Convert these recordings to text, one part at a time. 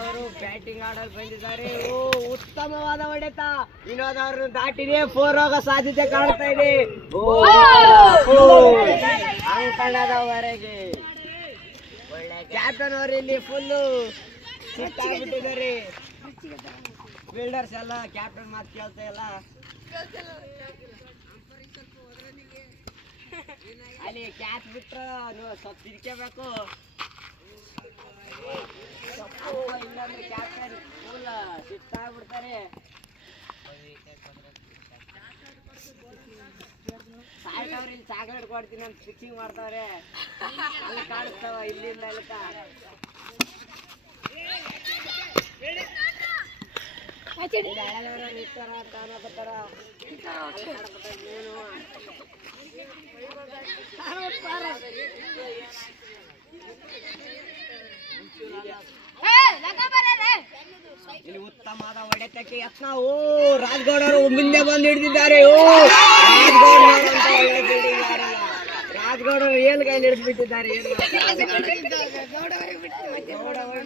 ಅವರು ಬ್ಯಾಟಿಂಗ್ ಆಡಲು ಬಂದಿದ್ದಾರೆ. ಉತ್ತಮವಾದ ಹೊಡೆತ. ವಿನೋದ್ ಅವರನ್ನು ದಾಟಿದೆ. 4 ಹೋಗೋ ಸಾಧ್ಯತೆ ಕಾಣ್ತಾ ಇದೆ. ಅಂಕಣದವರೆಗೆ ಒಳ್ಳೆ ಕ್ಯಾಪ್ಟನ್ ಅವರು ಇಲ್ಲಿ ಫುಲ್ಲು ಸಿಟ್ಟಾಗ್ಬಿಟ್ಟಿದ್ದಾರೆ. ಫೀಲ್ಡರ್ಸ್ ಎಲ್ಲ ಕ್ಯಾಪ್ಟನ್ ಮಾತು ಕೇಳ್ತಾ ಇಲ್ಲ. ಅಲ್ಲಿ ಕ್ಯಾಚ್ ಬಿಟ್ರೆ ಸ್ವಲ್ಪ ತಿರ್ಕೋಬೇಕು. ಇಲ್ಲಾಂದ್ರೆ ಕ್ಯಾಪ್ಟನ್ ಫುಲ್ ಸಿಟ್ಟಾಗ್ಬಿಡ್ತಾರೆ. ಸಾಯ್ಟ್ ಅವ್ರು ಇಲ್ಲಿ ಚಾಕ್ಲೇಟ್ ಕೊಡ್ತೀನಿ ಅಂತ ಫಿಕ್ಸಿಂಗ್ ಮಾಡ್ತಾವ್ರೆ. ಅಲ್ಲಿ ಕಾಣಿಸ್ತಾವ ಇಲ್ಲಿಂದ ಎಲ್ಲಕ್ಕ. ನಿಂತಾರ ಕಾಣಕತ್ತಾರ. ಇಲ್ಲಿ ಉತ್ತಮವಾದ ಹೊಡೆತಕ್ಕೆ ಯತ್ನ. ರಾಜ್ಗೌಡ ಅವರು ಮುಂದೆ ಬಂದು ಹಿಡಿದಿದ್ದಾರೆ. ರಾಜ್ಗೌಡ ಏನ್ ಕೈ ಹಿಡಿದ್ಬಿಟ್ಟಿದ್ದಾರೆ.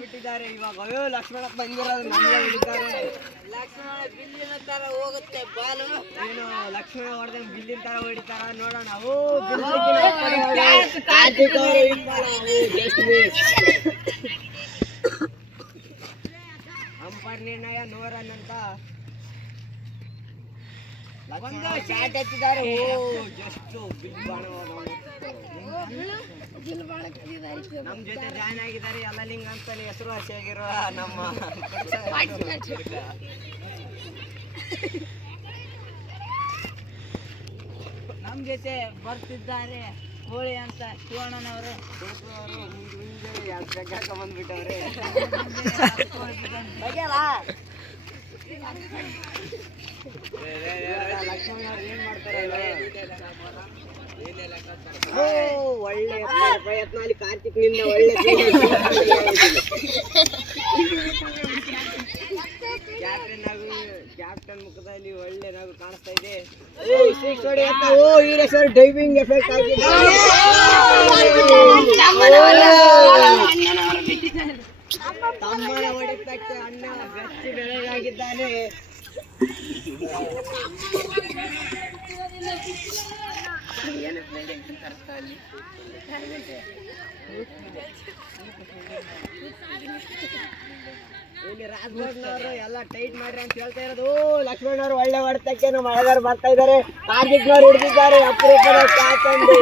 ಬಿಟ್ಟಿದ್ದಾರೆ ಇವಾಗ. ಲಕ್ಷ್ಮಣಪ್ಪ ಬಂದಿರೋದು ನಮ್ಗೆ ಹಿಡಿತಾರೆ. ಲಕ್ಷ್ಮಣ ಬಿಲ್ಲಿನ ತರ ಹೋಗುತ್ತೆ ಬಾಲು. ಏನು ಲಕ್ಷ್ಮಣ ಹೊಡೆದ ಬಿಲ್ಲಿನ ತರ ಹೊಡಿತಾರ ನೋಡೋಣ. ಅಂಪೈರ್ ನಿರ್ಣಯ 100 ರನ್ ಅಂತ ಚಾಟ್ ಎತ್ತಿದ್ದಾರೆ. ಜಸ್ಟ್ ನಮ್ ಜೊತೆ ಜಾಯ್ನ್ ಆಗಿದ್ದಾರೆ ಅಲ್ಲಲಿಂಗ ಅಂತಲೇ ಹೆಸರುವಾಸಿಯಾಗಿರುವ ನಮ್ಮ ನಮ್ ಜೊತೆ ಬರ್ತಿದ್ದಾರೆ ಕೋಳಿ ಅಂತ ಶಿವಣ್ಣನವರು. ಮುಂದೆ ಬಂದ್ಬಿಟ್ಟವ್ರೆ. ಲಕ್ಷ್ಮಣ ಏನ್ ಮಾಡ್ತಾರೆ. ಒಳ್ಳೆ ಪ್ರಯತ್ನ ಅಲ್ಲಿ ಕಾರ್ತಿಕ್ ನಿಂದ. ಒಳ್ಳೆ ಕ್ಯಾಪ್ಟನ್ ಮುಖದಲ್ಲಿ ಒಳ್ಳೆ ನಗು ಕಾಣಿಸ್ತಾ ಇದೆ. ಈರೇಶ್ವರ್ ಡೈವಿಂಗ್ ಎಫೆಕ್ಟ್ ಆಗಿದೆ. ತಮ್ಮನ ಹೊಡೆತಕ್ಕೆ ಅಣ್ಣ ಬೆಚ್ಚಿ ಬೆಳಗಾಗಿದ್ದಾನೆ. ಇಲ್ಲಿ ರಾಜ್ಗೌಡ್ನವರು ಎಲ್ಲ ಟೈಟ್ ಮಾಡ್ರಿ ಅಂತ ಹೇಳ್ತಾ ಇರೋದು. ಲಕ್ಷ್ಮಣವ್ರು ಒಳ್ಳೆ ಹೊಡೆತಕ್ಕೆ ನಮ್ಮ ಹಳೆದಾರು ಬರ್ತಾ ಇದ್ದಾರೆ. ಕಾರ್ತಿಕ್ನವ್ರು ಹಿಡಿದಿದ್ದಾರೆ. ಅಪರೂಪದ ಕ್ಯಾಚ್ ಅಂದು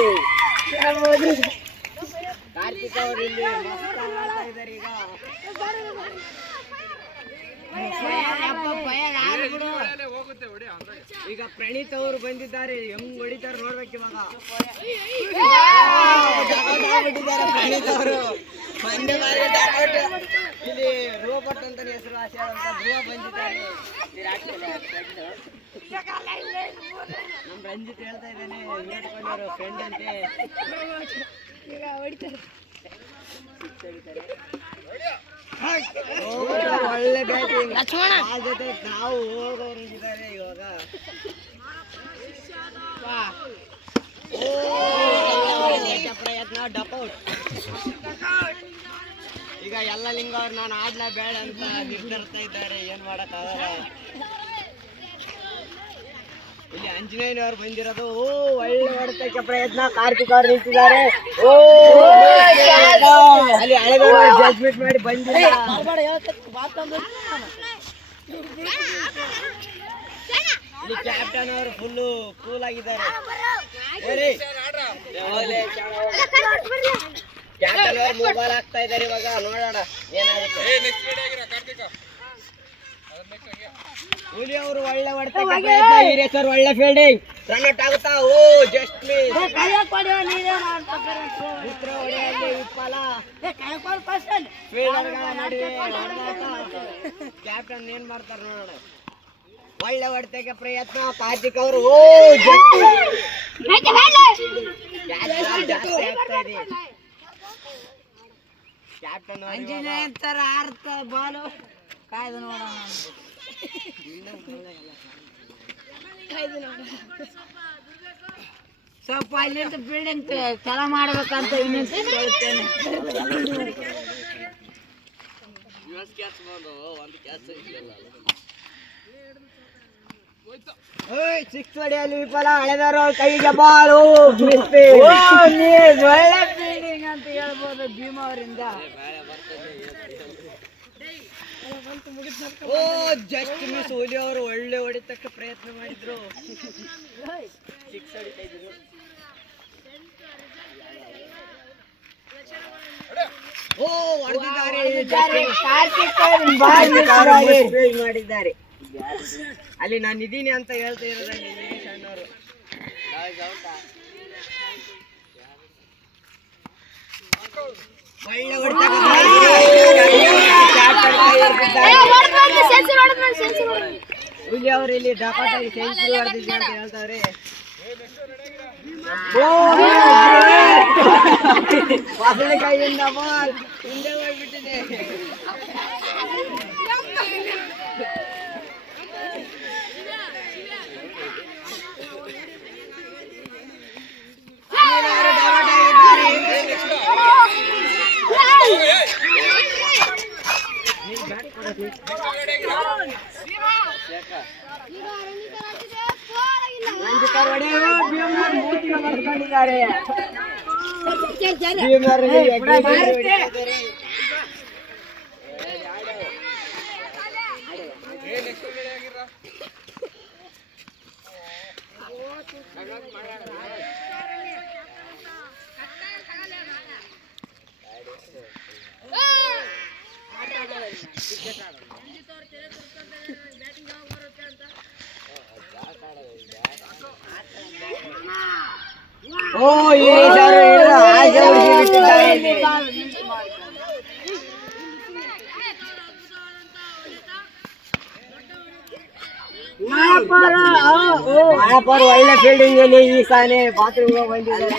ಕಾರ್ತಿಕ್ ಅವರು ಇಲ್ಲಿ ಮಸ್ತ್ ಮಾಡ್ತಾ ಇದ್ದಾರೆ. ಈಗ ಪ್ರಣೀತ್ ಅವರು ಬಂದಿದ್ದಾರೆ. ಹೆಂಗ್ ಹೊಡಿತಾರೆ ನೋಡ್ಬೇಕು ಇವಾಗ. ಪ್ರಣೀತ್ ಅವರು ಇಲ್ಲಿ ರೋಬರ್ಟ್ ಅಂತ ಹೆಸರು ಆಸೆಯಾದಂತ ಧ್ರುವ ಬಂದಿದ್ದಾರೆ. ನಮ್ ರಂಜಿತ್ ಹೇಳ್ತಾ ಇದ್ದೇನೆ ನೋಡ್ಕೊಂಡವರು ಫ್ರೆಂಡ್ ಅಂತೆ. ಒಳ್ಳೆ ಬ್ಯಾಟಿಂಗ್. ಆ ಜೊತೆ ನಾವು ಹೋಗೋರಿದ್ದಾರೆ ಇವಾಗ. ಪ್ರಯತ್ನ ಡಕ್ಔಟ್. ಈಗ ಎಲ್ಲ ಲಿಂಗ ಅವ್ರು ನಾನು ಆಡ್ಲಾ ಬೇಡ ಅಂತ ನಿರ್ಧರಿಸ್ತಾ ಇದ್ದಾರೆ. ಏನ್ ಮಾಡಕ್ಕಾಗಲ್ಲ. ಇಲ್ಲಿ ಆಂಜನೇಯನವ್ರು ಬಂದಿರೋದು. ಒಳ್ಳೆ ಹೊಡೆತಕ್ಕೆ ಪ್ರಯತ್ನ. ಕಾರ್ತಿಕ್ ಅವ್ರು ನಿಂತಿದ್ದಾರೆ. ಅಲ್ಲಿ ಹಳೆದವರು ಜಡ್ಜ್ಮೆಂಟ್ ಮಾಡಿ ಬಂದಿಲ್ಲ. ಇಲ್ಲಿ ಕ್ಯಾಪ್ಟನ್ ಅವರು ಫುಲ್ಲು ಕೂಲ್ ಆಗಿದ್ದಾರೆ. ಕ್ಯಾಪ್ಟನ್ ಅವರು ಮೊಬೈಲ್ ಹಾಕ್ತಾ ಇದ್ದಾರೆ ಇವಾಗ. ನೋಡೋಣ ಏನಾಗುತ್ತೆ. ಹುಲಿ ಅವರು ಒಳ್ಳೆ ಹೊಡೆತಕ್ಕೆ ಈರೇಶ್ವರ್ ಒಳ್ಳೆ ಫೀಲ್ಡಿಂಗ್. ರನ್ ಔಟ್ ಆಗುತ್ತಾ. Just miss. ಉತ್ತರ ಹೊಡೆಯಲ್ಲಿ ವಿಫಲ. ಫೀಲ್ಡರ್ಗಳ ನಡುವೆ ಕ್ಯಾಪ್ಟನ್ ಏನ್ ಮಾಡ್ತಾರೆ ನೋಡೋಣ. ಒಳ್ಳೆ ಹೊಡೆತಕ್ಕೆ ಪ್ರಯತ್ನ. ಕಾರ್ತಿಕ್ ಅವರು ಜಾಸ್ತಿ ಆಗ್ತಾ ಇದೆ. ಕ್ಯಾಪ್ಟನ್ ಇಂಜಿನಿಯರ್ ತರ ಆರ್ತ ಬಾಲು ಕಾಯ್ದು ನೋಡೋಣ. ಸ್ವಲ್ಪ ಅಲ್ಲಿಂದ ಬಿಲ್ಡಿಂಗ್ ಚಲೋ ಮಾಡ್ಬೇಕಂತ ಇನ್ನೊಂದು ಹೇಳ್ತೇನೆ. ಸಿಕ್ಸ್ ಹೊಡೆಯಲು ವಿಫಲ. ಹಳೆದವರು ಕೈಗೆ ಬಾಳು. ಒಳ್ಳೆ ಫೀಲ್ಡಿಂಗ್ ಅಂತ ಹೇಳ್ಬೋದು ಭೀಮಾ ಅವರಿಂದ. ಓ ಜಸ್ಟ್ ಮಿಸ್. ಹುಲಿ ಅವರು ಒಳ್ಳೆ ಹೊಡಿತಕ್ಕೆ ಪ್ರಯತ್ನ ಮಾಡಿದ್ರು. ಸಿಕ್ಸ್ ಹೊಡಿತಾ ಇದ್ರು. ಓ ಹೊಡೆದಿದ್ದಾರೆ. ಮಾಡಿದ್ದಾರೆ. ಅಲ್ಲಿ ನಾನು ಇದೀನಿ ಅಂತ ಹೇಳ್ತಾ ಇರೋದಲ್ಲಿ ನಿತೀಶ್ ಅಣ್ಣವರು. ಒಳ್ಳೆ ಹುಲಿ ಅವರು ಇಲ್ಲಿ ಡಕಾಟಾಗಿ ಸೆಂಚುರಿ ಹೊಡೆದಿದ್ದೆ ಅಂತ ಹೇಳ್ತಾವ್ರೆ. ಕೈಯಿಂದ ಬಾಲ್ ಹಿಂದೆ ಹೋಗ್ಬಿಟ್ಟಿದೆ. ಓ ಒಳ್ಳೆ ಫೀಲ್ಡಿಂಗ್ ಅಲ್ಲಿ ಈ ಸಾನೆ ಬಾತ್ರೂಮ್ ಬಂದಿದ್ದಾರೆ.